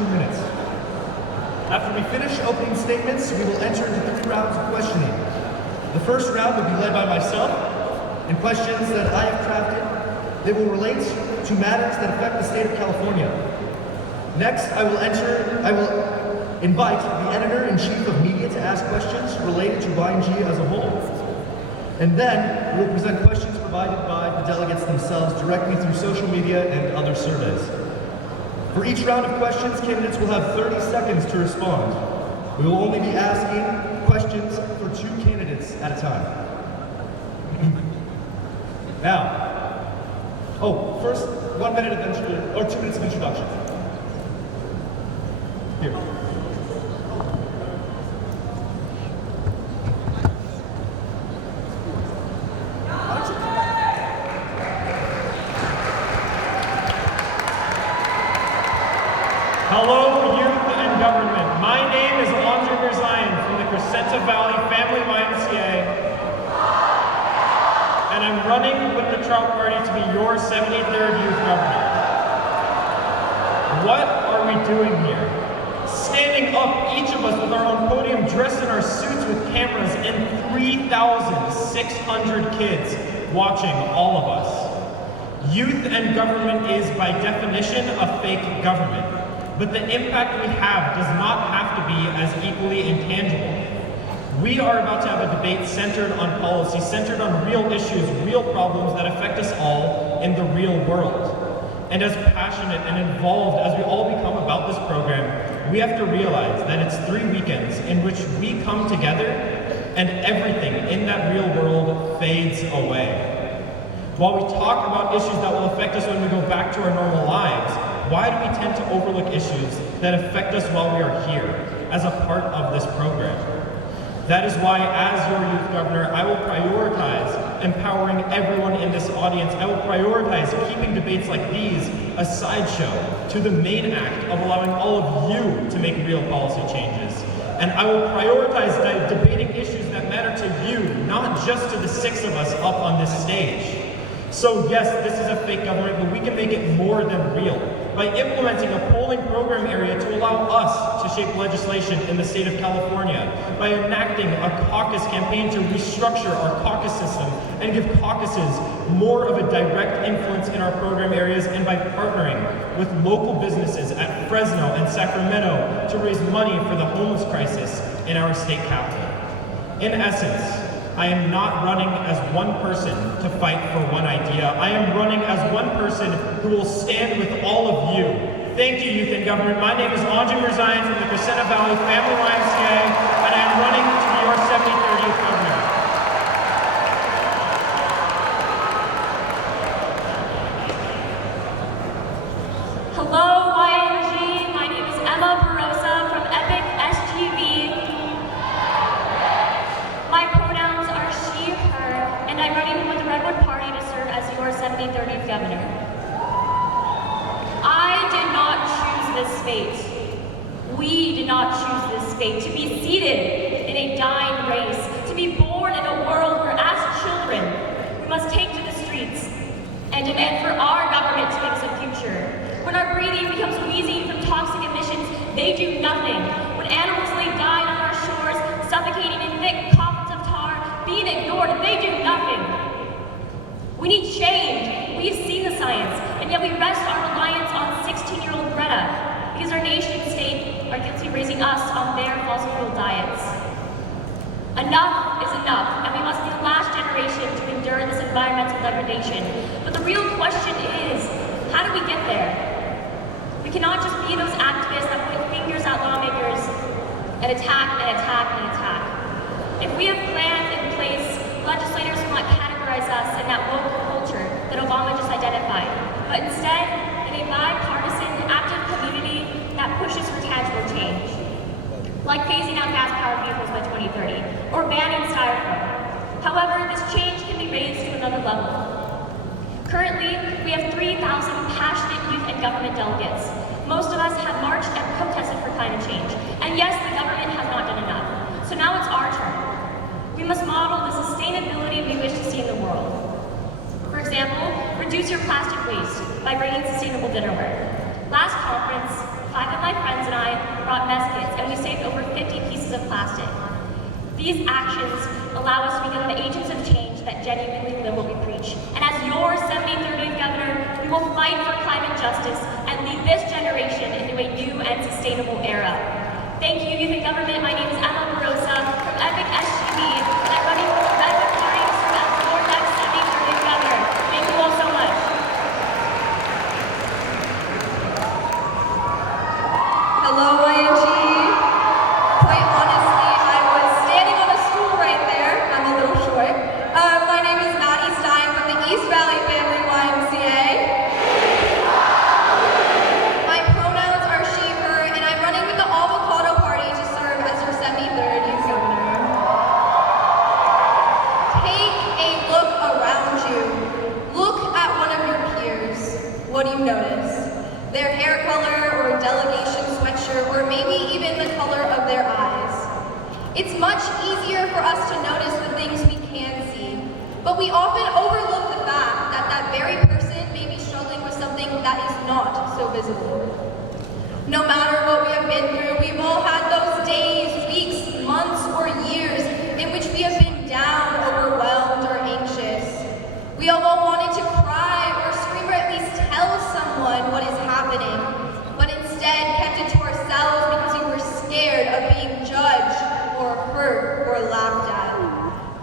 2 minutes. After we finish opening statements, we will enter into 3 rounds of questioning. The first round will be led by myself, and questions that I have crafted, they will relate to matters that affect the state of California. Next, I will invite the editor-in-chief of media to ask questions related to YMCA as a whole. And then we will present questions provided by the delegates themselves directly through social media and other surveys. For each round of questions, candidates will have 30 seconds to respond. We will only be asking questions for 2 candidates at a time. Now, first, 1 minute of 2 minutes of introduction. Here. Hello, youth and government. My name is from the Crescenta Valley Family YMCA, and I'm running with the Trout Party to be your 73rd youth governor. What are we doing here? Standing up, each of us with our own podium, dressed in our suits with cameras, and 3,600 kids watching all of us. Youth and government is, by definition, a fake government. But the impact we have does not have to be as equally intangible. We are about to have a debate centered on policy, centered on real issues, real problems that affect us all in the real world. And as passionate and involved as we all become about this program, we have to realize that it's 3 weekends in which we come together and everything in that real world fades away. While we talk about issues that will affect us when we go back to our normal lives, why do we tend to overlook issues that affect us while we are here as a part of this program? That is why, as your youth governor, I will prioritize empowering everyone in this audience. I will prioritize keeping debates like these a sideshow to the main act of allowing all of you to make real policy changes. And I will prioritize debating issues that matter to you, not just to the 6 of us up on this stage. So yes, this is a fake government, but we can make it more than real by implementing a polling program area to allow us to shape legislation in the state of California, by enacting a caucus campaign to restructure our caucus system and give caucuses more of a direct influence in our program areas, and by partnering with local businesses at Fresno and Sacramento to raise money for the homeless crisis in our state capital. In essence, I am not running as one person to fight for one idea. I am running as one person who will stand with all of you. Thank you, youth and government. My name is Andre Mirzayan from the Crescenta Valley Family YMCA, and I am running to be your 73rd youth governor. Hello, YMG. My name is Emma Perosa from Epic SGV. My pronouns are she, her, and I'm running with the Redwood Party to serve as your 73rd youth governor. I did not choose this fate. We did not choose this fate, to be seated in a dying race, to be born in a world where as children we must take to the streets and demand for our government to give us a future. When our breathing becomes wheezing from toxic emissions, they do nothing. When animals lay dying on our shores, suffocating in thick coffins of tar, being ignored, they do nothing. We need change. We have seen the science, and yet we rest our reliance on 16-year-old Greta, because our nation and state are guilty of raising us on their fossil fuel diets. Enough is enough, and we must be the last generation to endure this environmental degradation. But the real question is, how do we get there? We cannot just be those activists that point fingers at lawmakers and attack and attack and attack. If we have plans in place, legislators will not categorize us in that woke culture that Obama just identified, but instead in a bipartisan, active community that pushes for tangible change, like phasing out gas-powered vehicles by 2030, or banning styrofoam. However, this change can be raised to another level. Currently, we have 3,000 passionate youth and government delegates. Most of us have marched and protested for climate change. And yes, the government has not done enough. So now it's our turn. We must model the sustainability we wish to see in the world. For example, reduce your plastic waste by bringing sustainable dinnerware. Last conference, 500 5 of my friends and I brought mess kits, and we saved over 50 pieces of plastic. These actions allow us to become the agents of change that genuinely live what we preach. And as your 73rd Youth Governor, we will fight for climate justice and lead this generation into a new and sustainable era. Thank you, Youth in Government. My name is Emma Barosa from Epic SGB, and I'm running for the Redwood Party to serve as your next 73rd Youth Governor. Thank you all so much. Hello, YMCA. Quite honestly, I was standing on a stool right there. I'm a little short. My name is Maddie Stein from the East Valley Family YMCA. My pronouns are she, her, and I'm running with the Avocado Party to serve as your 73rd Youth Governor. Take a look around you. Look at one of your peers. What do you notice? Their hair color or delegation sweatshirt, or maybe even the color of their eyes. It's much easier for us to notice the things we can see, but we often overlook the fact that that very person may be struggling with something that is not so visible. No matter what we have been through, we've all had those days, weeks, months, or years in which we have been down, overwhelmed, or anxious. We have all wanted to cry or scream or at least tell someone what is happening, but instead kept it to ourselves because we were scared of being judged or hurt or laughed at.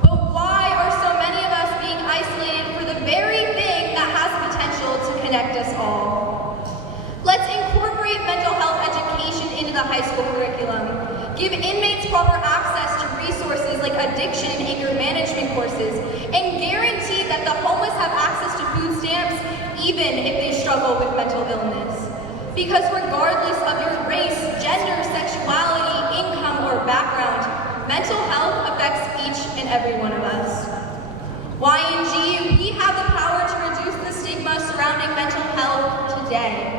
But why are so many of us being isolated for the very thing that has potential to connect us all? Let's incorporate mental health education into the high school curriculum. Give inmates proper access to resources like addiction and anger management courses, and guarantee that the homeless have access to food stamps even if they struggle with mental illness. Because regardless of your race, gender, sexuality, income, or background, mental health affects each and every one of us. YNG, we have the power to reduce the stigma surrounding mental health today.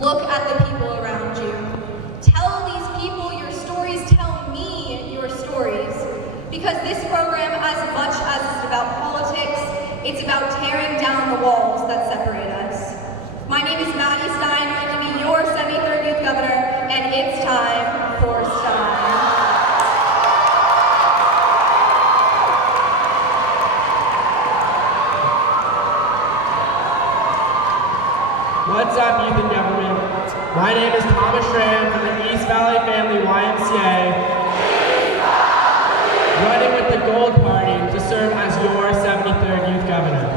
Look at the people around you. Tell these people your stories, tell me your stories. Because this program, as much as it's about politics, it's about tearing down the walls that separate us. My name is Maddie Stein, I'm going to be your 73rd Youth Governor, and it's time for Stein. What's up, Youth in Government? My name is Thomas Schramm from the East Valley Family YMCA, running with the Gold Party to serve as your 73rd Youth Governor.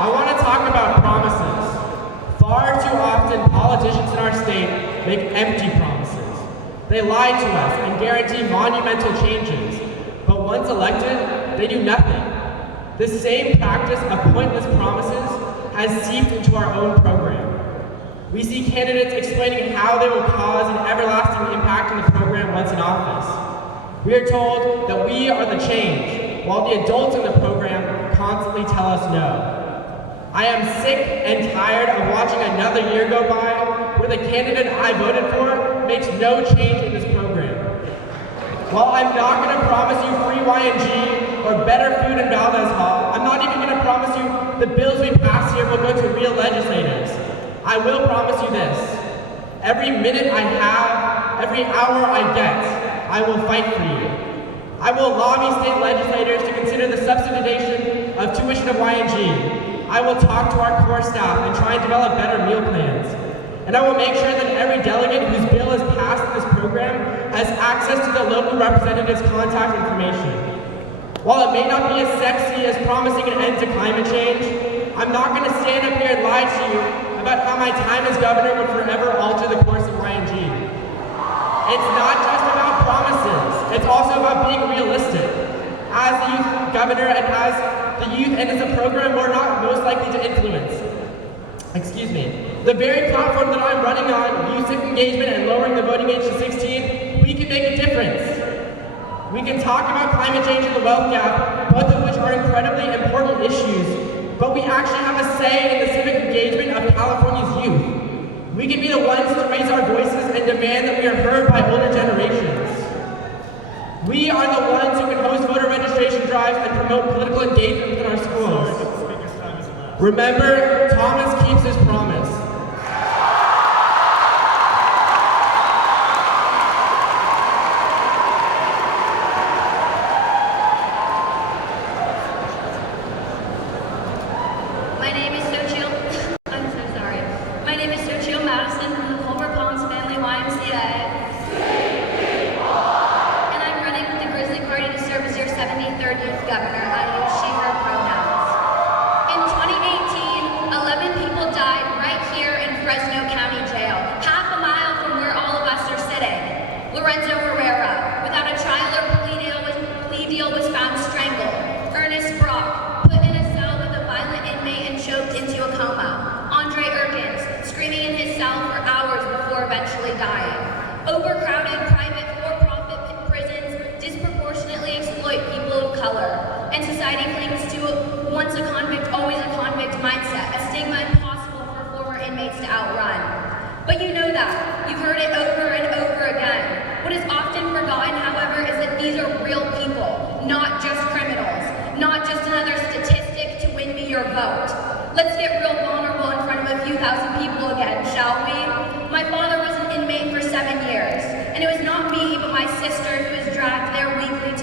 I want to talk about promises. Far too often, politicians in our state make empty promises. They lie to us and guarantee monumental changes, but once elected, they do nothing. This same practice of pointless promises has seeped into our own program. We see candidates explaining how they will cause an everlasting impact on the program once in office. We are told that we are the change, while the adults in the program constantly tell us no. I am sick and tired of watching another year go by where the candidate I voted for makes no change in this program. While I'm not going to promise you free YNG or better food in Valdez Hall, I'm not even going to promise you the bills we pass here will go to real legislators. I will promise you this. Every minute I have, every hour I get, I will fight for you. I will lobby state legislators to consider the subsidization of tuition of YNG. I will talk to our core staff and try and develop better meal plans. And I will make sure that every delegate whose bill is passed in this program has access to the local representative's contact information. While it may not be as sexy as promising an end to climate change, I'm not going to stand up here and lie to you about how my time as governor would forever alter the course of YNG. It's not just about promises, it's also about being realistic. As the youth governor and as the youth and as a program we're not most likely to influence. The very platform that I'm running on, youth civic engagement and lowering the voting age to 16, we can make a difference. We can talk about climate change and the wealth gap, both of which are incredibly important issues, but we actually have a say in the civic engagement of California's youth. We can be the ones to raise our voices and demand that we are heard by older generations. We are the ones who can host voter registration drives and promote political engagement within our schools. Remember, Thomas keeps his promise.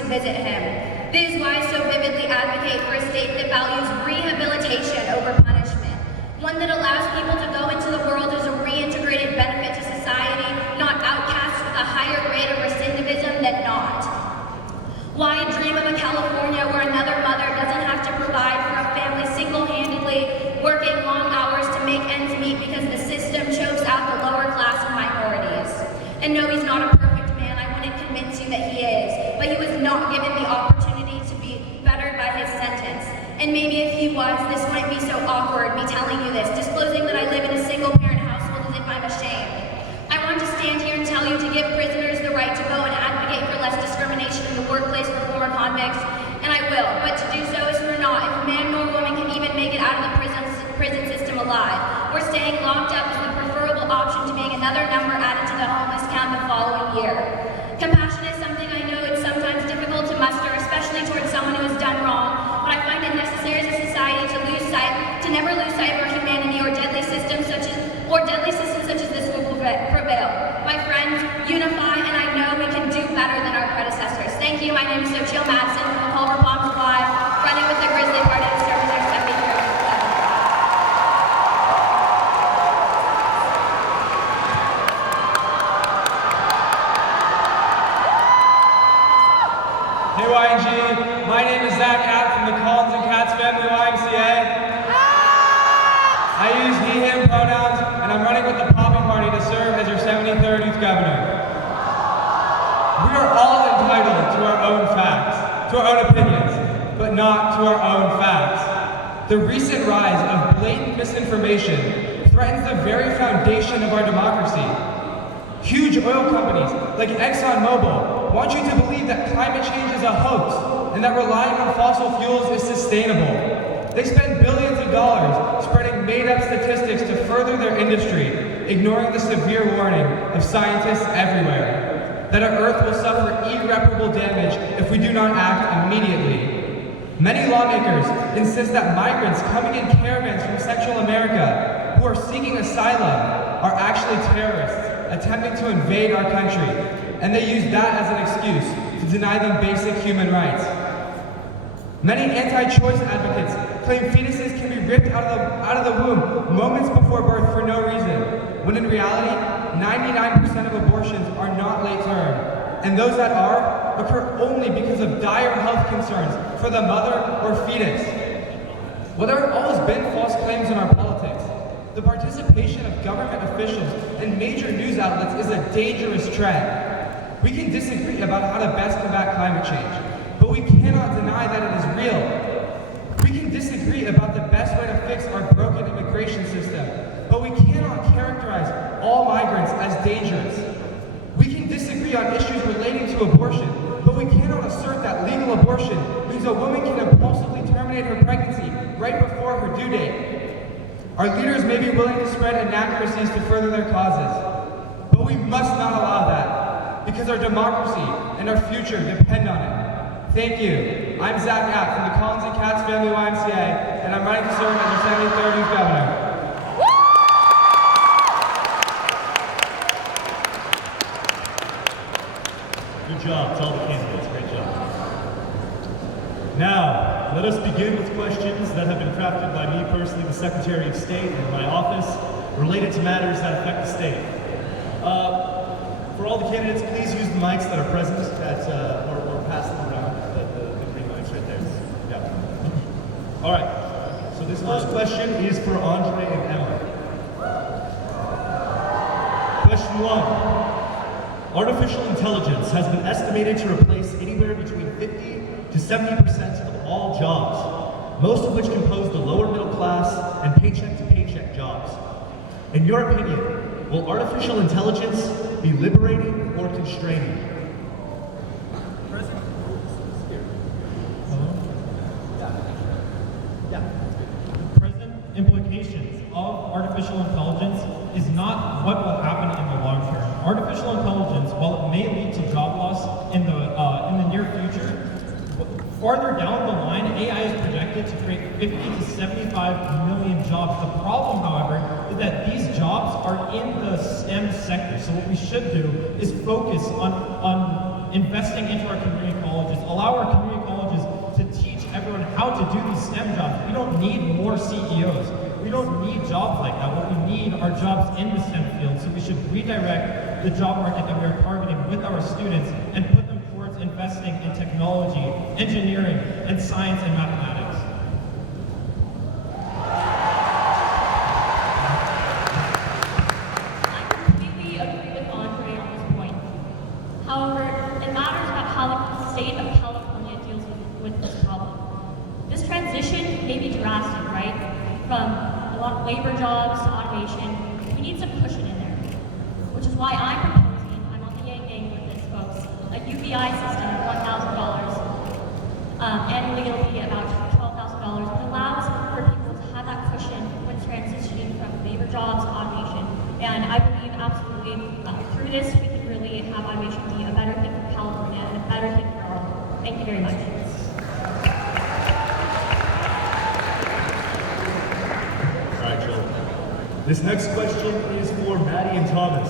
visit him. This is why I so vividly advocate for a state that values rehabilitation over punishment. One that allows people to go into the world as a reintegrated benefit to society, not outcasts with a higher rate of recidivism than not. Why dream of a California where another mother doesn't have to provide for a family single-handedly, working long hours to make ends meet because the system chokes out the lower class and minorities? And no, he's not a perfect man. I wouldn't convince you that he is, but he was not given the opportunity to be bettered by his sentence. And maybe if he was, this wouldn't be so awkward, me telling you this, disclosing that I live in a single-parent household as if I'm ashamed. I want to stand here and tell you to give prisoners the right to go and advocate for less discrimination in the workplace for former convicts, and I will, but to do so is for naught if a man nor woman can even make it out of the prison system alive. We're staying locked up as the preferable option to being another number added to the homeless count the following year. Compassion is something I know it's sometimes difficult to muster, especially towards someone who has done wrong, but I find it necessary as a society to never lose sight of our humanity or deadly systems such as this will prevail. My friends, unify, and I know we can do better than our predecessors. Thank you. My name is Sochil Madison from Culver Palms Live, running with the Grizzly Party to serve as our 73rd. Hey YNG, my name is Zach App from the Collins and Katz family YMCA. I use he, him pronouns, and I'm running with the Poppy Party to serve as your 73rd youth governor. We are all entitled to our own facts, to our own opinions, but not to our own facts. The recent rise of blatant misinformation threatens the very foundation of our democracy. Huge oil companies like ExxonMobil want you to believe that climate change is a hoax and that relying on fossil fuels is sustainable. They spend billions of dollars spreading made-up statistics to further their industry, ignoring the severe warning of scientists everywhere that our Earth will suffer irreparable damage if we do not act immediately. Many lawmakers insist that migrants coming in caravans from Central America who are seeking asylum are actually terrorists attempting to invade our country, and they use that as an excuse to deny them basic human rights. Many anti-choice advocates claim fetuses can be ripped out of the womb moments before birth for no reason, when in reality, 99% of abortions are not late term, and those that are occur only because of dire health concerns for the mother or fetus. While there have always been false claims in our politics, the participation of government officials and major news outlets is a dangerous trend. We can disagree about how to best combat climate change, but we cannot deny that it is real. We can disagree about the best way to fix our broken immigration system, but we cannot characterize all migrants as dangerous. We can disagree on issues relating to abortion, but we cannot assert that legal abortion means a woman can impulsively terminate her pregnancy right before her due date. Our leaders may be willing to spread inaccuracies to further their causes, but we must not allow that, because our democracy and our future depend on it. Thank you. I'm Zach App from the Collins and Katz family YMCA, and I'm running to serve as your 73rd youth governor. Good job to all the candidates. Great job. Now, let us begin with questions that have been crafted by me personally, the Secretary of State, and my office, related to matters that affect the state. For all the candidates, please use the mics that are present or pass them around. The green mics right there. Yeah. All right. So this first question is for Andre and Emma. Question 1. Artificial intelligence has been estimated to replace anywhere between 50 to 70% of all jobs, most of which compose the lower middle class and paycheck-to-paycheck jobs. In your opinion, will artificial intelligence be liberating or constraining? Present implications of artificial intelligence is not what will happen in the long term. Artificial intelligence, while it may lead to job loss in the near future, farther down the line, AI is projected to create 50 to 75 million jobs. The problem, however, is that these jobs are in the STEM sector. So what we should do is focus on investing into our community colleges, allow to do these STEM jobs. We don't need more CEOs. We don't need jobs like that. What we need are jobs in the STEM field. So we should redirect the job market that we are targeting with our students and put them towards investing in technology, engineering, and science and mathematics. I completely agree with Andre on this point. However, it matters about how the state of California deals with this problem. This transition may be drastic, right? From a lot of labor jobs to automation. We need some cushion in there, which is why I'm proposing, I'm on the Yang Gang with this, folks, a UBI system of $1,000. Annually, it'll be about $12,000. It allows for people to have that cushion when transitioning from labor jobs to automation. And I believe absolutely through this, we can really have automation be a better thing for California and a better thing for our world. Thank you very much. All right, Joel. This next question is for Maddie and Thomas.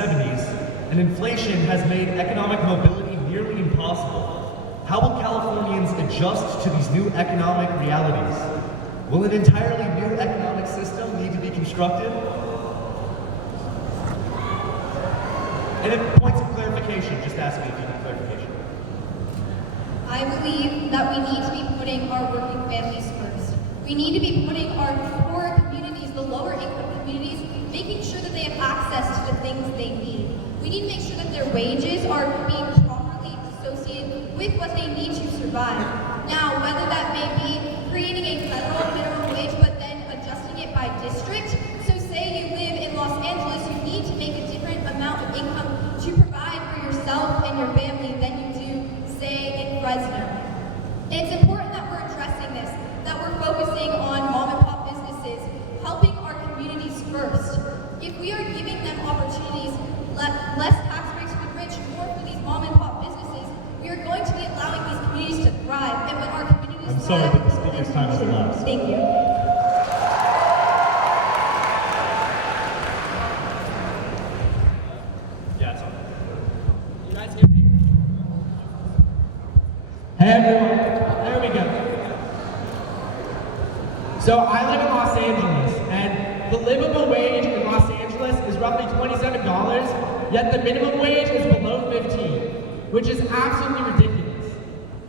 70s, and inflation has made economic mobility nearly impossible. How will Californians adjust to these new economic realities? Will an entirely new economic system need to be constructed? And if points of clarification, just ask me if you need clarification. I believe that we need to be putting our working families first. We need to be putting our poorer communities, the lower income communities, making sure that they have access to the things they need. We need to make sure that their wages are being properly associated with what they need to survive. Now, whether that may be creating a federal minimum wage, but then adjusting it by district. So say you live in Los Angeles, you need to make a different amount of income to provide for yourself and your family than you do, say, in Fresno. It's important that we're addressing this, that we're focusing on mom and pop businesses, helping our communities first. If we are giving them opportunities, less tax breaks for the rich, more for these mom and pop businesses, we are going to be allowing these communities to thrive. And when our communities I'm sorry, thrive, but the speaker's time has elapsed. Thank you. Yeah, it's on. You guys hear me? Hey everyone, there we go. So I live in Los Angeles, and the livable wage in Los Angeles is roughly $27, yet the minimum wage is below $15, which is absolutely ridiculous.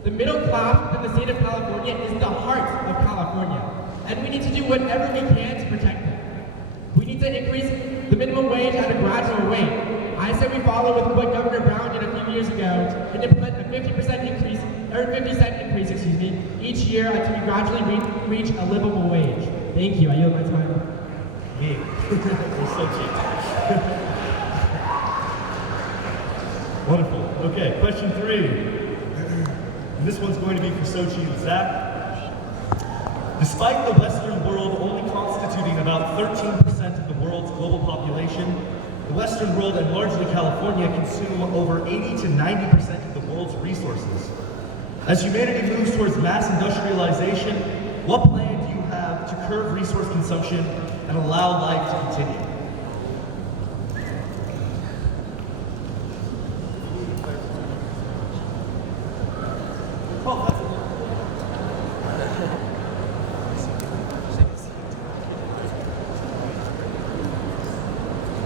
The middle class within the state of California is the heart of California, and we need to do whatever we can to protect them. We need to increase the minimum wage at a gradual rate. I say we follow with what Governor Brown did a few years ago and implement a 50% increase, or 50-cent increase, each year until we gradually reach a livable wage. Thank you. I yield my time. Me. You're so cute. Wonderful. Okay, question 3. And this one's going to be for Sochi and Zach. Despite the Western world only constituting about 13% of the world's global population, the Western world and largely California consume over 80 to 90% of the world's resources. As humanity moves towards mass industrialization, what plan do you have to curb resource consumption and allow life to continue?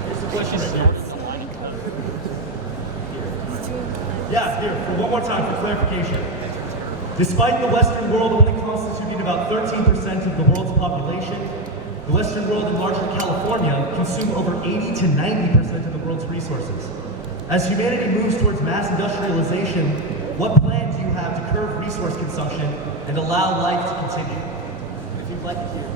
Here's the question right here. Yeah, here, for one more time for clarification. Despite the Western world only constituting about 13% of the world's population, the Western world and larger California consume over 80 to 90% of the world's resources. As humanity moves towards mass industrialization, what plan do you have to curb resource consumption and allow life to continue? If you'd like to hear.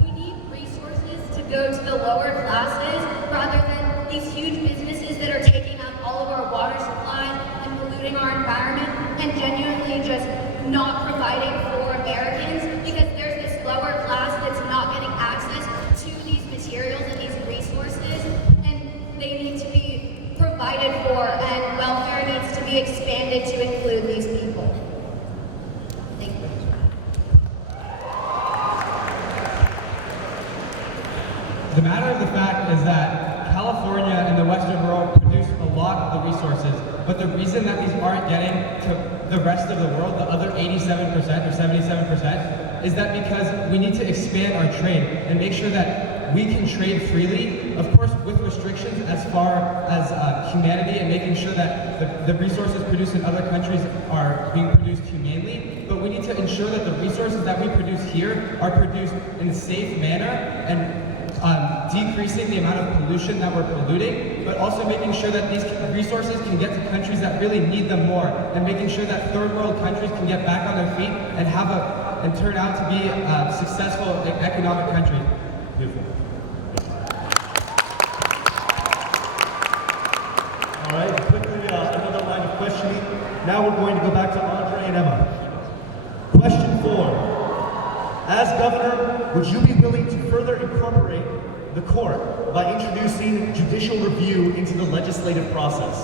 We need resources to go to the lower classes rather than these huge businesses that are taking up all of our water supply and polluting our environment and genuinely just not providing for Americans, because there's this lower class that's not getting access to these materials and these resources, and they need to be provided for, and welfare needs to be expanded to include these people. Thank you. The matter of the fact is that California and the Western world produce a lot of the resources, but the reason that these aren't getting to the rest of the world, the other 87% or 77%, is that because we need to expand our trade and make sure that we can trade freely, of course with restrictions as far as humanity and making sure that the resources produced in other countries are being produced humanely, but we need to ensure that the resources that we produce here are produced in a safe manner and decreasing the amount of pollution that we're polluting, but also making sure that these resources can get to countries that really need them more, and making sure that third world countries can get back on their feet and and turn out to be successful economic countries. Beautiful. All right, quickly, another line of questioning. Now we're going to go back to Andre and Emma. Question 4. As governor, would you be willing to further incorporate the court by introducing judicial review into the legislative process?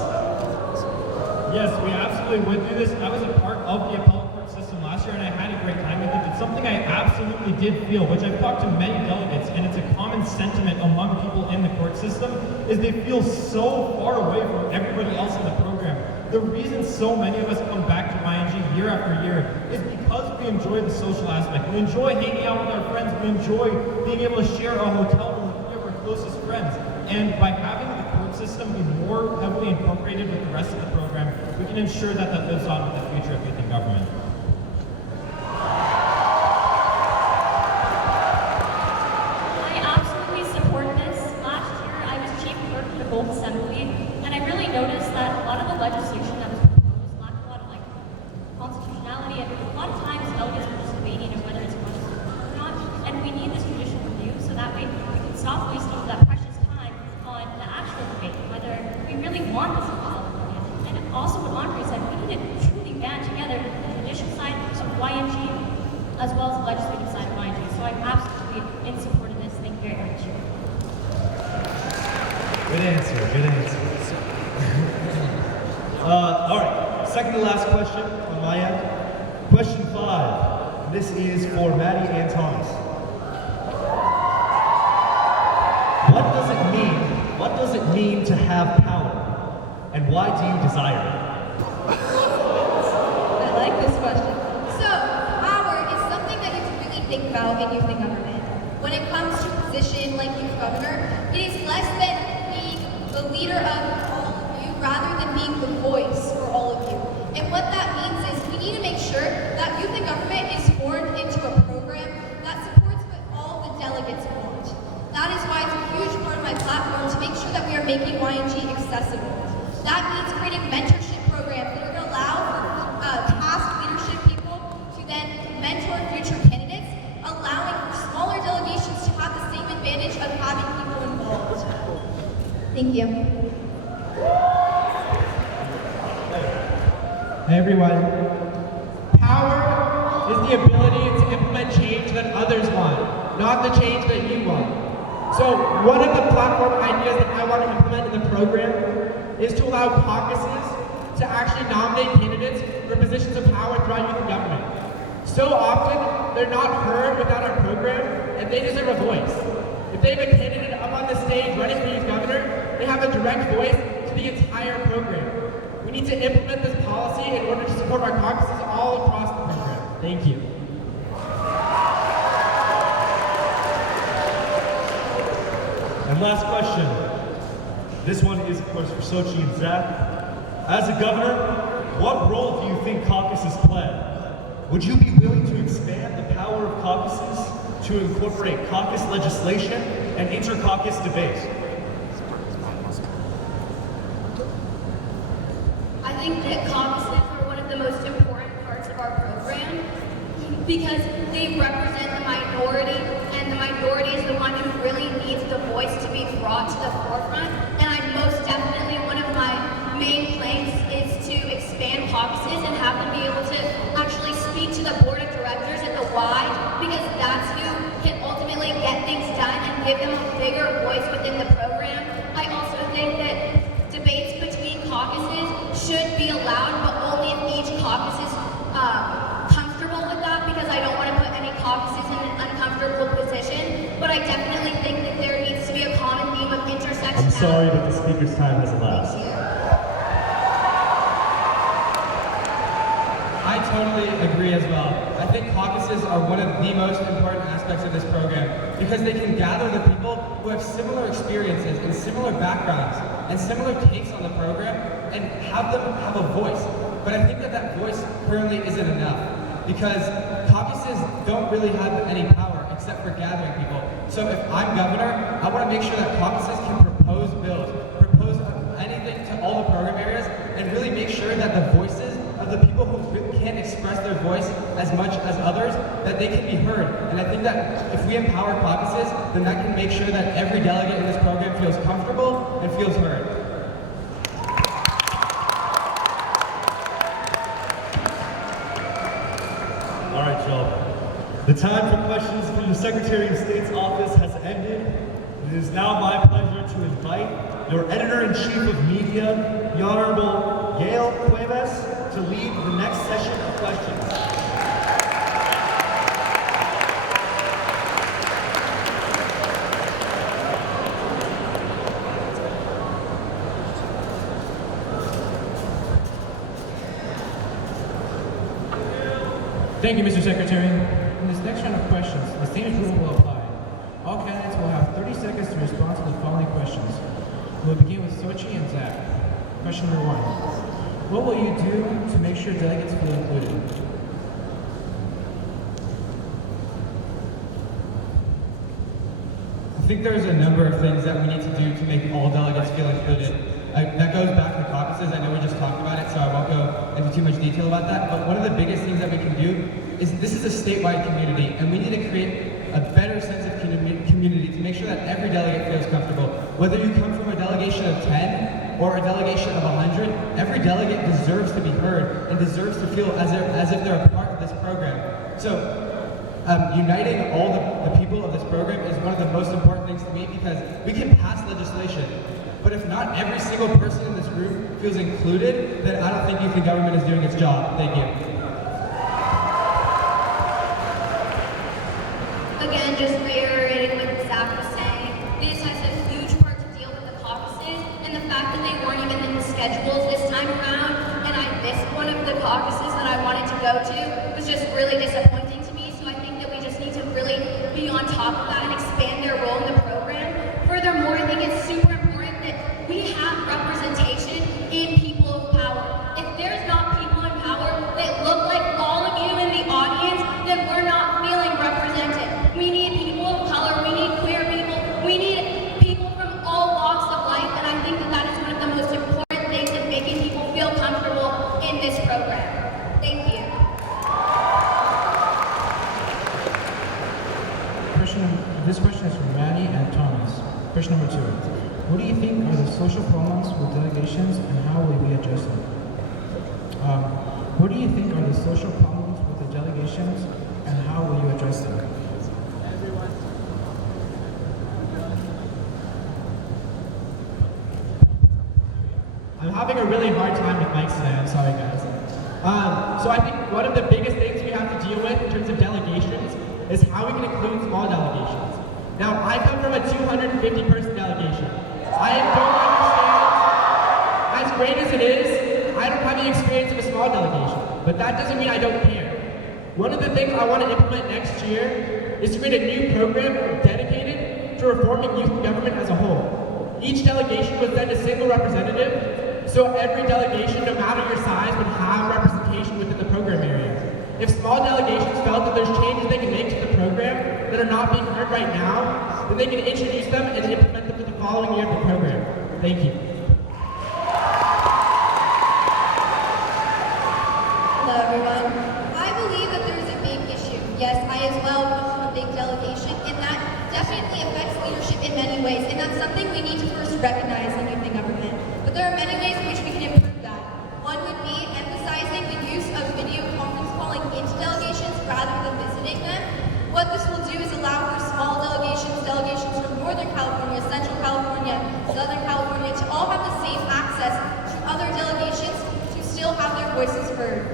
Yes, we absolutely would do this. I was a part of the appellate court system last year and I had a great time with it. It's something I absolutely did feel, which I've talked to many delegates, and it's a common sentiment among people in the court system, is they feel so far away from everybody else in the program. The reason so many of us come back to YMG year after year is because we enjoy the social aspect. We enjoy hanging out with our friends. We enjoy being able to share a hotel room with our closest friends. And by having the court system be more heavily incorporated with the rest of the program, we can ensure that that lives on with the future of youth in government. I absolutely support this. Last year, I was chief clerk of the Gold Assembly, and I really noticed that a lot of the legislation that was proposed lacked a lot of constitutionality, and a lot of times delegates were just debating on whether it's constitutional or not. And we need this judicial review so that way we can stop wasting that precious time on the actual debate, whether we really want this law. And also, what Andre said, we need to truly band together the judicial side of YMG as well as the legislative side of YMG. So I'm absolutely in support of this. Thank you very much. Good answer, good answer. All right, second to last question on my end. Question 5. This is for Maddie and Thomas. What does it mean to have power? And why do you desire it? I like this question. So, power is something that you can really think about in youth and government. When it comes to a position like youth governor, it is less than being the leader of all of you rather than being the voice for all of you. And what that means is we need to make sure that youth and government is formed into a program that supports what all the delegates want. That is why it's a huge part of my platform to make sure that we are making YMG accessible. That means creating mentorship programs that are going to allow for past leadership people to then mentor future candidates, allowing for smaller delegations to have the same advantage of having people involved. Thank you. Hey everyone. Power is the ability to implement change that others want, not the change that you want. So one of the platform ideas that I want to implement in the program is to allow caucuses to actually nominate candidates for positions of power throughout youth and government. So often, they're not heard without our program, and they deserve a voice. If they have a candidate up on the stage running for youth governor, they have a direct voice to the entire program. We need to implement this policy in order to support our caucuses all across the program. Thank you. And last question. This one is, of course, for Sochi and Zach. As a governor, what role do you think caucuses play? Would you be willing to expand the power of caucuses to incorporate caucus legislation and inter-caucus debate? I think that caucuses are one of the most important parts of our program because they represent the minority, and the minority is the one who really needs the voice to be brought to the forefront. And I most definitely, one of my main planks is to expand caucuses and have them be able to actually speak to the board of directors at the Y, because that's who can ultimately get things done and give them a bigger voice within the program. I also think that debates between caucuses should be allowed, but only if each caucus is comfortable with that, because I don't want to put any caucuses in an uncomfortable position. But I definitely think that there needs to be a common theme of intersection sorry, but the speaker's time has elapsed. I totally agree as well. I think caucuses are one of the most important aspects of this program because they can gather the people who have similar experiences and similar backgrounds and similar takes on the program and have them have a voice. But I think that voice currently isn't enough because caucuses don't really have any power except for gathering people. So if I'm governor, I want to make sure that caucuses can propose bills, propose anything to all the program areas, and really make sure that the voices of the people who can't express their voice as much as others, that they can be heard. And I think that if we empower caucuses, then that can make sure that every delegate in this program feels comfortable and feels heard. All right, y'all. The time for questions from the Secretary of State's office has ended. It is now my pleasure to invite your Editor-in-Chief of Media, the Honorable Gail Cuevas, to lead the next session of questions. Thank you, Mr. Secretary. In this next round of questions, the same rule will apply. All candidates will have 30 seconds to respond to the following questions. We'll begin with Sochi and Zach. Question number 1. What will you do to make sure delegates feel included? I think there's a number of things that we need to do to make all delegates feel included. That goes back to caucuses. I know we just talked about it, so I won't go into too much detail about that. But one of the biggest things that we can do is this is a statewide community, and we need to create a better sense of community to make sure that every delegate feels comfortable. Whether you come from a delegation of 10 or a delegation of 100, every delegate deserves to be heard and deserves to feel as if they're a part of this program. So uniting all the people of this program is one of the most important things to me because we can pass legislation, but if not every single person in this group feels included, then I don't think youth in government is doing its job. Thank you. Again, just reiterating what Zach was saying, this has a huge part to deal with the caucuses and the fact that they weren't even in the schedules this time around, and I missed one of the caucuses that I wanted to go to. It was just really disappointing to me, so I think that we just need to really be on top of that and expand their role in the program. Furthermore, I think it's super important that we have representation in people of power. If there's not people in power that look like all of you in the audience, then we're not feeling represented. We need people of color, we need queer people, we need people from all walks of life, and I think that that is one of the most important things in making people feel comfortable in this program. Thank you. This question is from Maddie and Thomas. Question number 2. What do you think are the social problems with delegations and how will we address them? What do you think are the social problems with the delegations and how will you address them? I'm having a really hard time with mics today, I'm sorry guys. So I think one of the biggest things we have to deal with in terms of delegations is how we can include small delegations. Now, I come from a 250-person delegation. I don't understand, as great as it is, I don't have the experience of a small delegation, but that doesn't mean I don't care. One of the things I want to implement next year is to create a new program dedicated to reforming youth government as a whole. Each delegation would send a single representative, so every delegation, no matter your size, would have representation within the program area. If small delegations felt that there's changes they can make to the program that are not being heard right now, then they can introduce them and implement them for the following year of the program. Thank you. Hello everyone. I believe that there is a big issue. Yes, I as well come from a big delegation, and that definitely affects leadership in many ways, and that's something we need to first recognize in youth and government. But there are many ways in which we can improve that. One would be emphasizing the use of video conference calling into delegations rather than visiting them. What this will do is allow for small delegations from Northern California, Central California, Southern California, to all have the same access to other delegations to still have their voices heard.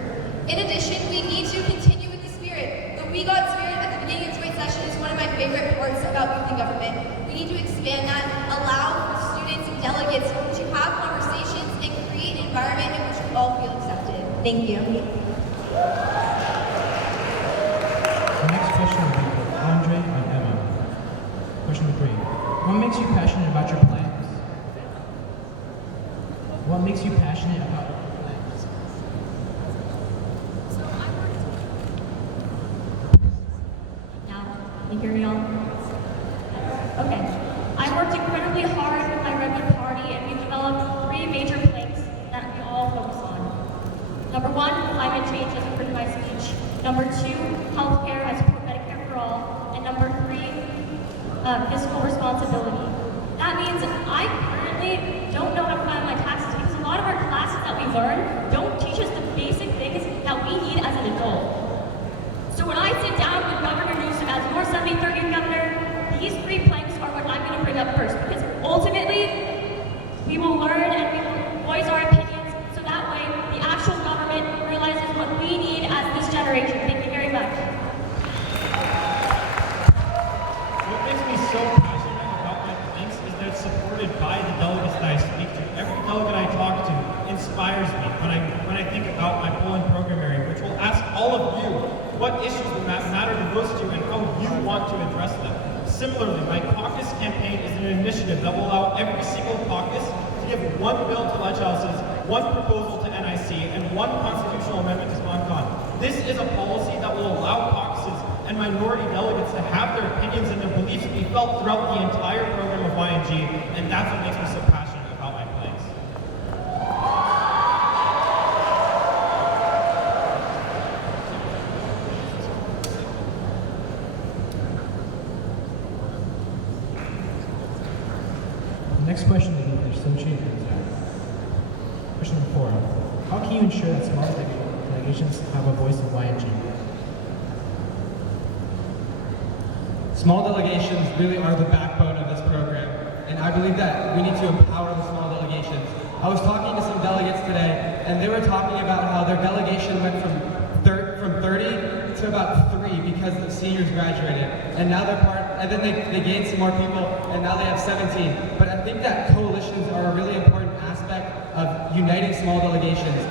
In addition, we need to continue with the spirit. The We Got spirit at the beginning of joint session is one of my favorite parts about youth and government. We need to expand that, allow for students delegates to have conversations and create an environment in which we all feel accepted. Thank you. The next question will be for Andre and Emma. Question number 3. What makes you passionate about your plans? What makes you passionate about your plans? Now, can you hear me all? Okay. I worked incredibly hard with my regular party, and we've developed 3 major planks that we all focus on. Number 1, climate change, as written in my speech. Number 2, healthcare, as support Medicare for all. And number 3, fiscal responsibility. That means I currently don't know how to file my taxes because a lot of our classes that we learn don't teach us the basic things that we need as an adult. So when I sit down with Governor Newsom as your 73rd governor, these 3 planks are what I'm going to bring up first, because ultimately, we will learn and we will voice our opinions, so that way the actual government realizes what we need as this generation. Thank you very much. What makes me so passionate about my planks is that it's supported by the delegates that I speak to. Every delegate I talk to inspires me when I think about my polling program area, which will ask all of you what issues matter the most to you and how you want to address them. Similarly, my caucus campaign is an initiative that will allow every single caucus to give 1 bill to ledge houses, 1 proposal to NIC, and 1 constitutional amendment to SponCon. This is a policy that will allow caucuses and minority delegates to have their opinions and their beliefs be felt throughout the entire program of YMG, and that's what makes me so passionate about my plans. The next question will be for Sochi and Zach. Question number 4. How can you ensure that small delegations have a voice in YMG? Small delegations really are the backbone of this program, and I believe that we need to empower the small delegations. I was talking to some delegates today, and they were talking about how their delegation went from 30 to about 3 because the seniors graduated, and now they're and then they gained some more people, and now they have 17. But I think that coalitions are a really important aspect of uniting small delegations.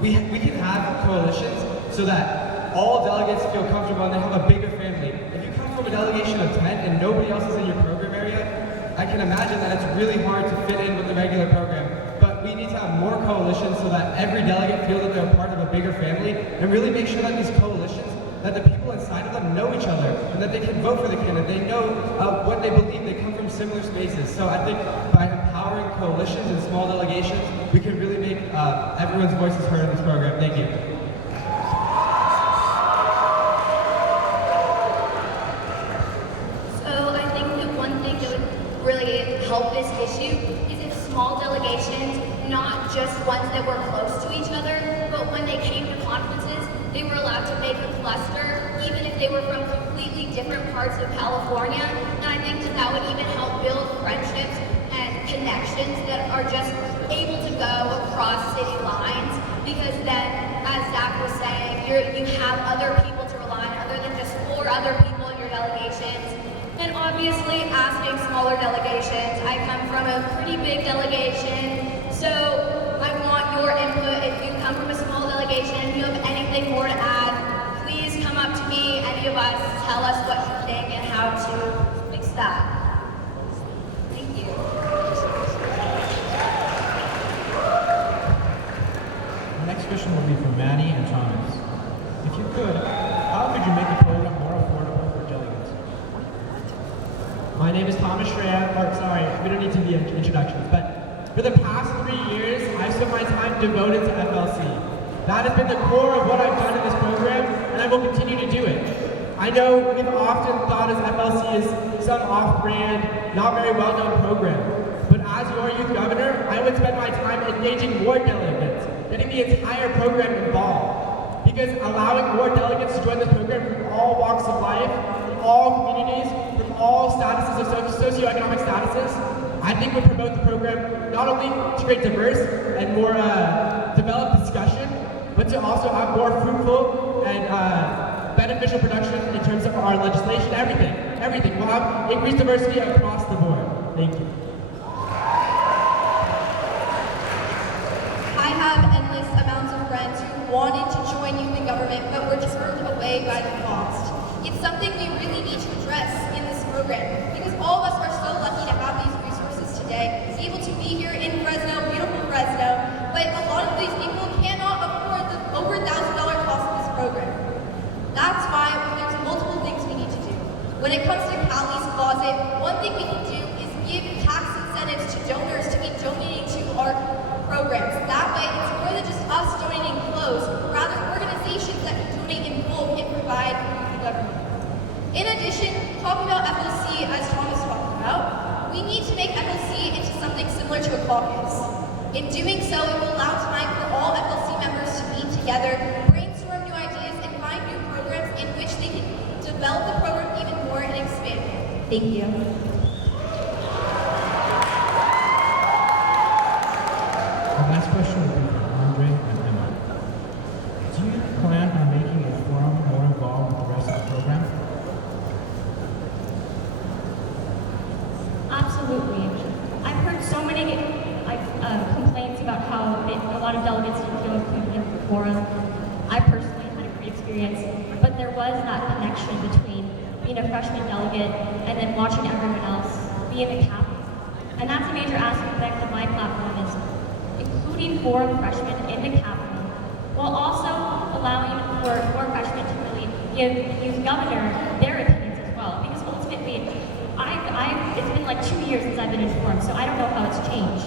We can have coalitions so that all delegates feel comfortable and they have a bigger family. If you come from a delegation of 10 and nobody else is in your program area, I can imagine that it's really hard to fit in with the regular program. But we need to have more coalitions so that every delegate feels that they're a part of a bigger family, and really make sure that these coalitions, that the people inside of them know each other, and that they can vote for the candidate. They know what they believe. They come from similar spaces. So I think by empowering coalitions and small delegations, we can really make everyone's voices heard in this program. Thank you. So I think that one thing that would really help this issue is if small delegations, not just ones that were close to each other, but when they came to conferences, they were allowed to make a cluster, even if they were from completely different parts of California. And I think that would even help build friendships and connections that are just able to go across city lines, because then, as Zach was saying, you have other people to rely on other than just 4 other people in your delegations. And obviously, asking smaller delegations, I come from a pretty big delegation, so I want your input. If you come from a small delegation, if you have anything more to add, please come up to me, any of us, tell us what you think and how to fix that. Thank you. The next question will be from Maddie and Thomas. If you could, how could you make the program more affordable for delegates? My name is Thomas Shreya, we don't need to be introductions, but for the past 3 years, I've spent my time devoted to FLC. That has been the core of what I've done in this program, and I will continue to do it. I know we've often thought as FLC is some off-brand, not very well-known program, but as your youth governor, I would spend my time engaging more delegates, getting the entire program involved, because allowing more delegates to join the program from all walks of life, from all communities, from all statuses of socioeconomic statuses, I think would promote the program not only to create diverse and more developed discussion, but to also have more fruitful and beneficial production in terms of our legislation, everything. We'll have increased diversity across the board. Thank you. need to make FLC into something similar to a caucus. In doing so, it will allow time for all FLC members to meet together, brainstorm new ideas, and find new programs in which they can develop the program even more and expand it. Thank you. The last question will be from Andre and Emma. Do you plan on making a forum more involved with the rest of the program? Absolutely. I've heard so many complaints about how a lot of delegates didn't feel included in the forum. I personally had a great experience, but there was that connection between being a freshman delegate and then watching everyone else be in the capital. And that's a major aspect of my platform is including forum freshmen in the capital, while also allowing for freshmen to really give the youth governor their opinions as well. Because ultimately, it's been like 2 years since I've been in forum, so I don't know how it's changed.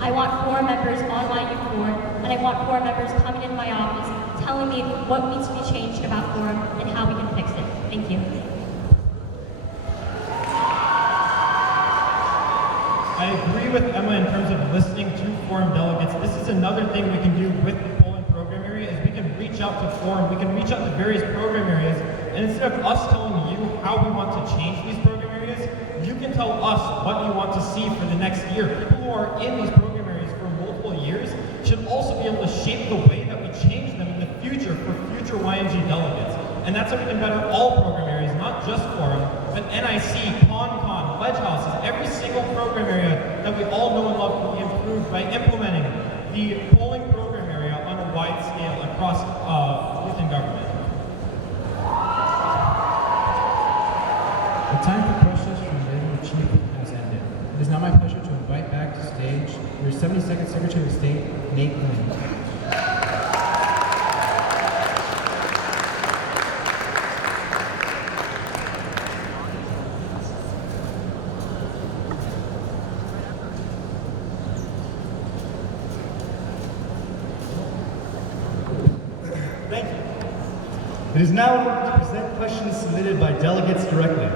I want forum members on my youth board, and I want forum members coming into my office telling me what needs to be changed about forum and how we can fix it. Thank you. I agree with Emma in terms of listening to forum delegates. This is another thing we can do with the Poland program area is we can reach out to forum, we can reach out to various program areas, and instead of us telling you how we want to change these program areas, you can tell us what you want to see for the next year. People who are in these program areas for multiple years should also be able to shape the way that we change them in the future for future YMG delegates. And that's how we can better all program areas, not just forum, but NIC, PonCon, Ledge Houses, every single program area that we all know and love can be improved by implementing the polling program area on a wide scale across youth and government. The time for questions from the Chief has ended. It is now my pleasure to invite back to stage your 72nd Secretary of State, Nate Lynn. Thank you. It is now in order to present questions submitted by delegates directly.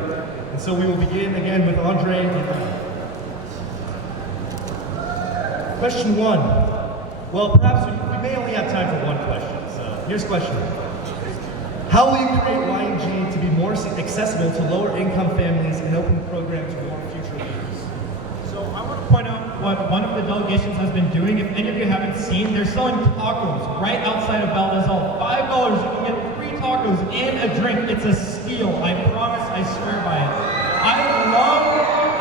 And so we will begin again with Andre and Emma. Question 1. Well, perhaps we may only have time for one question. So here's question 1. How will you create YMG to be more accessible to lower income families and open the program to more future leaders? So I want to point out what one of the delegations has been doing. If any of you haven't seen, they're selling tacos right outside of Valdezal. $5, you can get 3 tacos and a drink. It's a steal. I promise, I swear by it.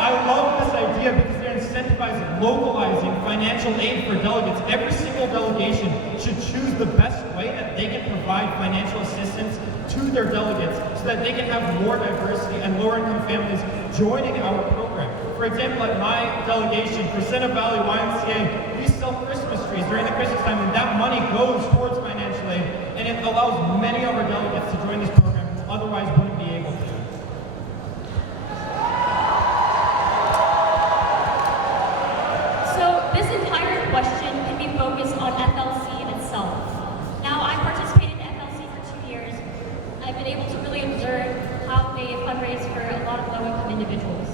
I love this idea because they're incentivizing, localizing financial aid for delegates. Every single delegation should choose the best way that they can provide financial assistance to their delegates so that they can have more diversity and lower income families joining our program. For example, at my delegation for Center Valley YMCA, we sell Christmas trees during the Christmas time, and that money goes towards financial aid, and it allows many of our delegates to join this program who otherwise wouldn't be able to. So this entire question can be focused on FLC in itself. Now, I participated in FLC for 2 years. I've been able to really observe how they fundraise for a lot of low-income individuals.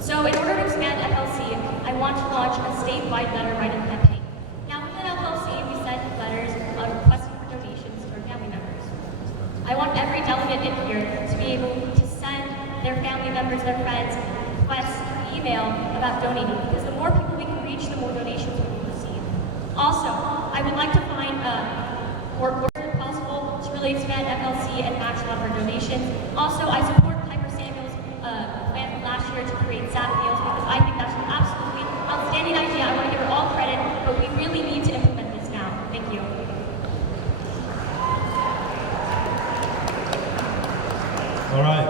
So in order to expand FLC, I want to launch a statewide letter writing campaign. Now, within FLC, we send letters requesting for donations for family members. I want every delegate in here to be able to send their family members, their friends, requests through email about donating, because the more people we can reach, the more donations we will receive. Also, I would like to find more courses if possible to really expand FLC and match a lot of our donations. Also, I support Piper Samuel's plan from last year to create SAP meals because I think that's an absolutely outstanding idea. I want to give her all credit, but we really need to implement this now. Thank you. All right.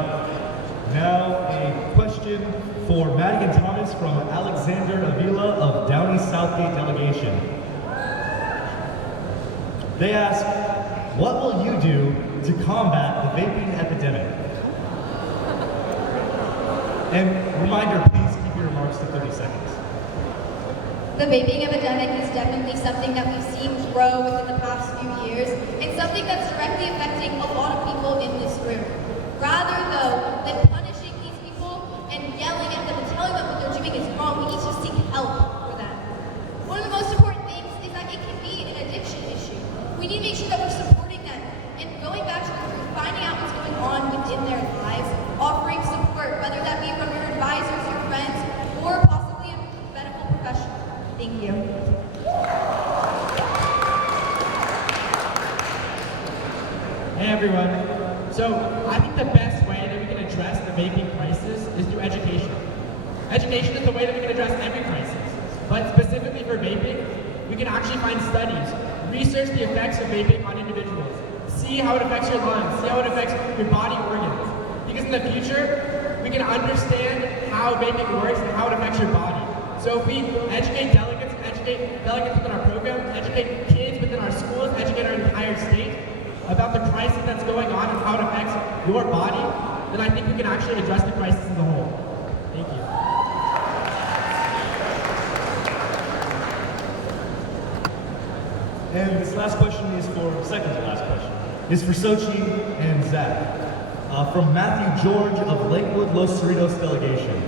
Now a question for Madigan Thomas from Alexander Avila of Downey Southgate Delegation. They ask, what will you do to combat the vaping epidemic? And reminder, please keep your remarks to 30 seconds. The vaping epidemic is definitely something that we've seen grow within the past few years, and something that's directly affecting a lot of people in this room. Rather, though, than punishing these people and yelling at them and telling them what Thank you. Hey everyone. So I think the best way that we can address the vaping crisis is through education. Education is the way that we can address every crisis. But specifically for vaping, we can actually find studies, research the effects of vaping on individuals, see how it affects your lungs, see how it affects your body organs. Because in the future, we can understand how vaping works and how it affects your body. So if we educate delegates within our program, educate kids within our schools, educate our entire state about the crisis that's going on and how it affects your body, then I think we can actually address the crisis as a whole. Thank you. And this last question is second to last question, is for Sochi and Zach. From Matthew George of Lakewood Los Cerritos delegation.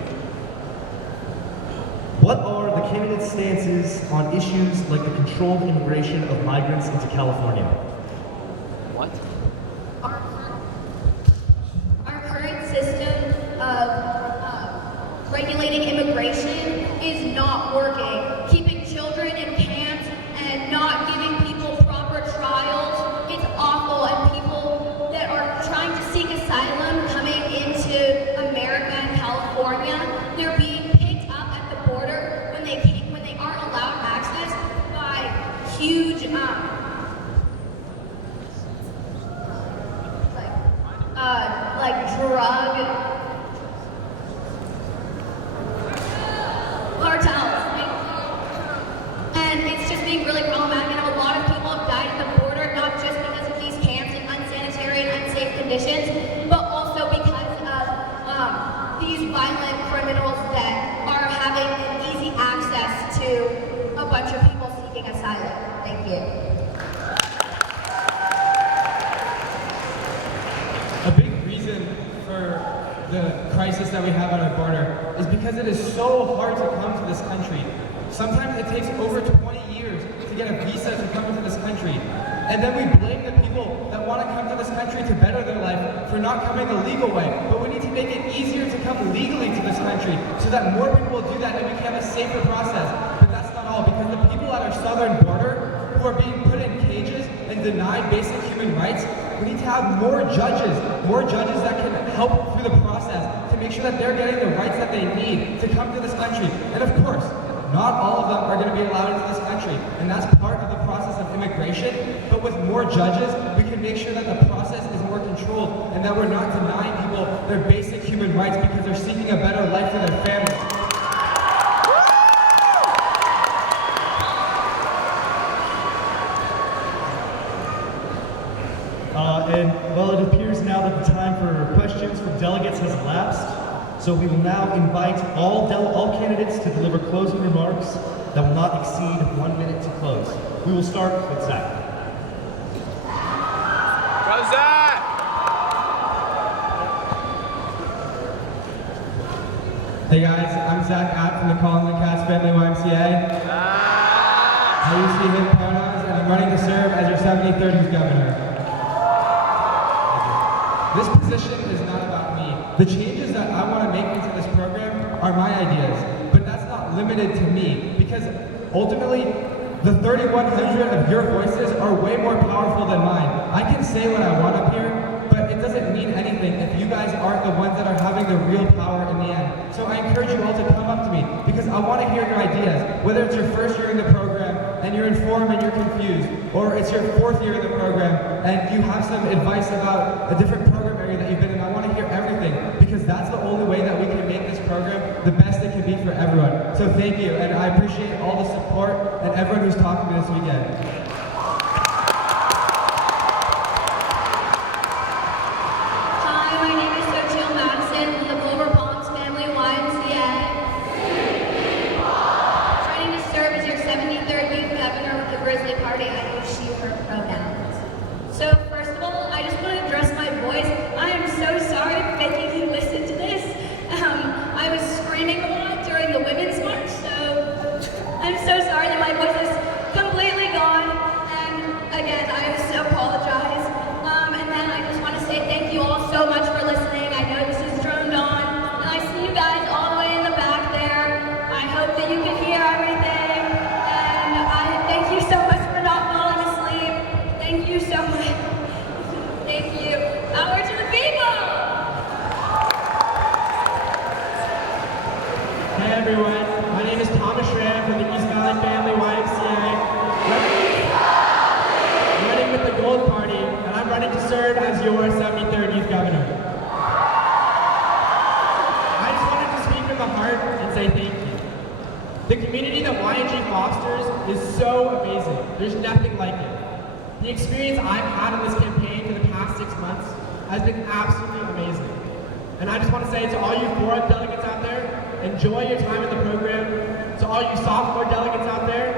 What are the candidates' stances on issues like the controlled immigration of migrants into California? What? Our current system of regulating immigration is not working. Keeping children in camps and not giving people proper trials, it's awful. And people that are trying to seek asylum coming into America and California, they're being picked up at the border when they aren't allowed access by huge drug cartels. And it's just being really problematic. And a lot of people have died at the border, not just because of these camps and unsanitary and unsafe conditions, but also because of these violent criminals that are having easy access to a bunch of people seeking asylum. Thank you. A big reason for the crisis that we have at our border is because it is so hard to come to this country. Sometimes it takes over 20 years to get a visa to come into this country. And then we blame the people that want to come to this country to better their life for not coming the legal way. But we need to make it easier to come legally to this country so that more people will do that and we can have a safer process. But that's not all, because the people at our southern border who are being put in cages and denied basic human rights, we need to have more judges that can help through the process to make sure that they're getting the rights that they need to come to this country. And of course, not all of them are going to be allowed into this country, and that's part of the process of immigration. But with more judges, we can make sure that the process is more controlled and that we're not denying people their basic human rights because they're seeking a better life for their families. And well, it appears now that the time for questions from delegates has elapsed. So we will now invite all candidates to deliver closing remarks that will not exceed 1 minute to close. We will start with Zach. Go Zach! Hey guys, I'm Zach App from the Collins and Katz Family YMCA. I use he, him pronouns, and I'm running to serve as your 73rd governor. This position is not about me. The changes that I want to make into this program are my ideas, but that's not limited to me, because ultimately, the 3,100 of your voices are way more powerful than mine. I can say what I want up here, but it doesn't mean anything if you guys aren't the ones that are having the real power in the end. So I encourage you all to come up to me, because I want to hear your ideas, whether it's your first year in the program and you're informed and you're confused, or it's your 4th year in the program and you have some advice about a different program area that you've been in. I want to hear everything, because that's the only way that we can make this program the best it can be for everyone. So thank you, and I appreciate all the support and everyone who's talking to me this weekend. I'm so sorry that my voice is completely gone. from the East Valley Family YMCA, running with the Gold Party, and I'm running to serve as your 73rd Youth Governor. I just wanted to speak from the heart and say thank you. The community that YNG fosters is so amazing. There's nothing like it. The experience I've had in this campaign for the past 6 months has been absolutely amazing. And I just want to say to all you forum delegates out there, enjoy your time in the program. To all you sophomore delegates out there,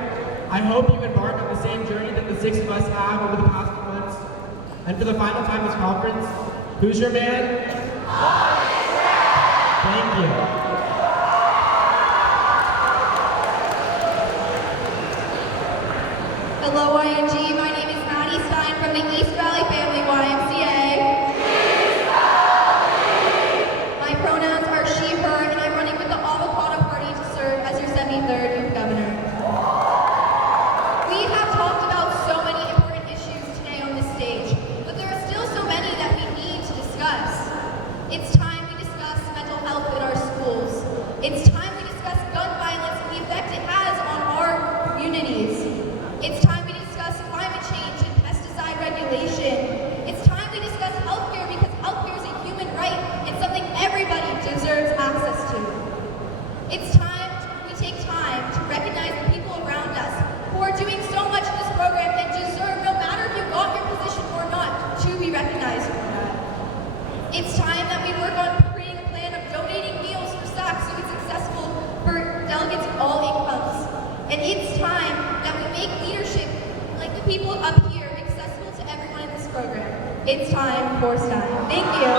I hope you embark on the same journey that the 6 of us have over the past few months. And for the final time this conference, who's your man? Thank you. Hello, YNG. My name is Maddie Stein from the East Valley Family YMCA. My pronouns are she, her, and I'm running with the Avocado Party to serve as your 73rd Youth Governor. We have talked about so many important issues today on this stage, but there are still so many that we need to discuss. It's time we discuss mental health in our schools. It's time we discuss gun violence and the effect it has on our communities. It's time we discuss climate change and pesticide regulation. It's time we discuss healthcare because healthcare is a human right and something everybody deserves access to. It's time we take time to recognize the people around us who are doing so much in this program and deserve, no matter if you got your position or not, to be recognized for that. It's time that we work on creating a plan of donating meals for SAC so it's accessible for delegates of all incomes. And it's time that we make leadership, like the people up here, accessible to everyone in this program. It's time for STEM. Thank you.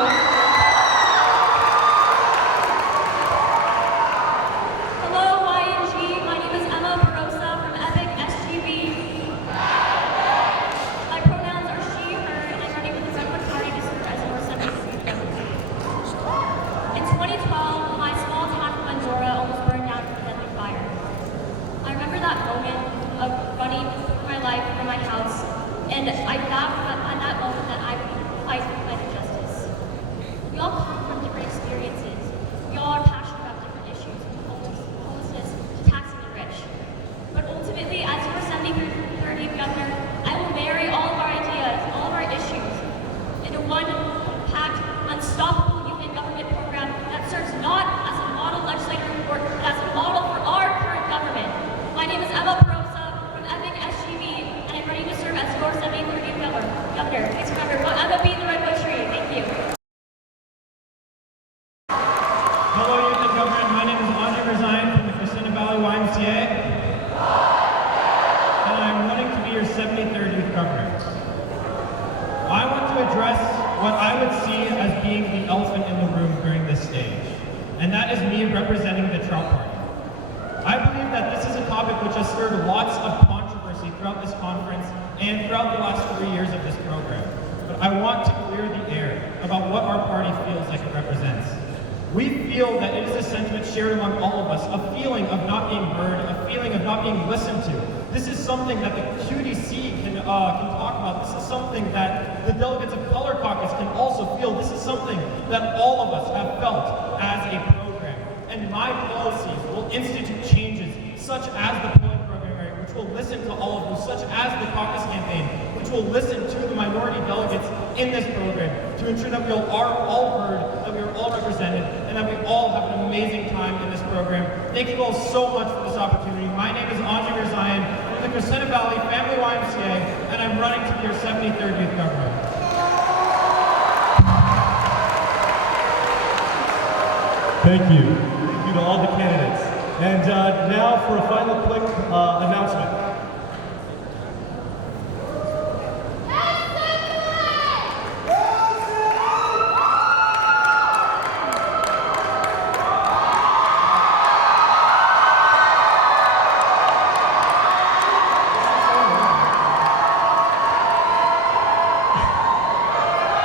Hello, YNG. My name is Emma Perosa from Epic SGB. My pronouns are she, her, and I'm running with the Redwood Party to serve as your 73rd Governor. In 2012, my small town of Mandora almost burned down in a deadly fire. I remember that moment of running for my life from my house, and at that moment that I fight justice. We all come from different experiences. We all are passionate about different issues, from homelessness to taxing the rich. But ultimately, as your 73rd Youth Governor, I will marry all of our ideas, all of our issues, into one packed, unstoppable youth and government program that serves not as a model legislative report, but as a model for our current government. My name is Emma Perosa from Epic SGB, and I'm ready to serve as your 73rd Youth Governor. Please remember, Emma beat the redwood tree. Thank you. Hello, Youth and Government. My name is Andre Resign from the Crescenta Valley YMCA. And I'm running to be your 73rd Youth Governor. I want to address what I would see as being the elephant in the room during this stage. And that is me representing the Trout Party. I believe that this is a topic which has stirred lots of controversy throughout this conference and throughout the last 3 years of this program. But I want to clear the air about what our party feels like it represents. We feel that it is a sentiment shared among all of us, a feeling of not being heard, a feeling of not being listened to. This is something that the QDC can talk about. This is something that the delegates of Color Caucus can also feel. This is something that all of us have felt as a program. And my policies will institute changes such as the polling program area, which will listen to all of you, such as the caucus campaign, which will listen to the minority delegates in this program to ensure that we are all heard, that we are all represented, and that we all have an amazing time in this program. Thank you all so much for this opportunity. My name is Andre Resign from the Crescenta Valley Family YMCA, and I'm running to be your 73rd Youth Governor. Thank you. Thank you to all the candidates. And now for a final quick announcement.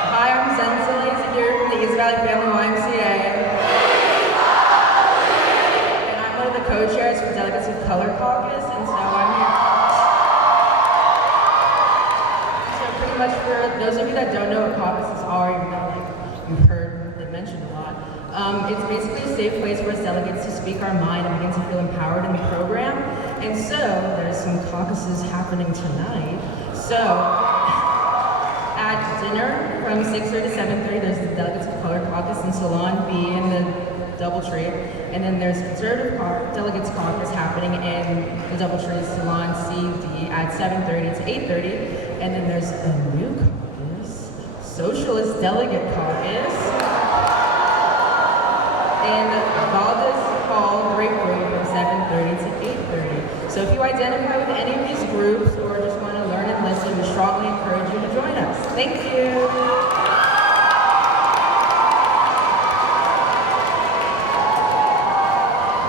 Hi, I'm Zen here from the East Valley Family YMCA. And I'm one of the co-chairs for Delegates of Color Caucus, and so I'm here. So pretty much for those of you that don't know what caucuses are, even though you've heard them mentioned a lot, it's basically a safe place for us delegates to speak our mind and begin to feel empowered in the program. And so there's some caucuses happening tonight. So at dinner from 6:30 to 7:30, there's the Delegates of Color Caucus in Salon B in the Doubletree. And then there's Conservative Delegates Caucus happening in the Doubletree Salon CD at 7:30 to 8:30. And then there's a new caucus, Socialist Delegate Caucus, in Valdez Hall, Great Road from 7:30 to 8:30. So if you identify with any of these groups or just want to learn and listen, we strongly encourage you to join us. Thank you.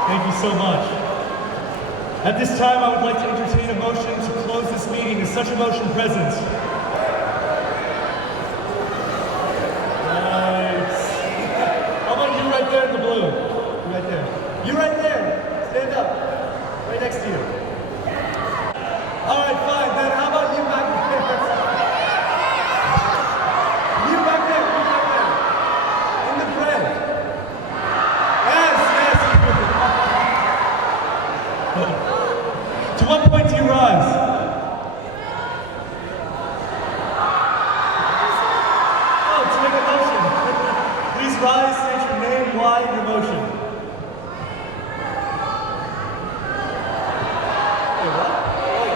Thank you so much. At this time, I would like to entertain a motion to close this meeting. Is such a motion present? Nice. How about you right there in the blue? You right there. You right there. Stand up. Right next to you. All right, fine. Then how about you back there? You back there. You back there. In the gray. Yes, yes. To what point do you rise? Oh, to make a motion. Please rise, state your name, why, and your motion. Wait, what? Wait.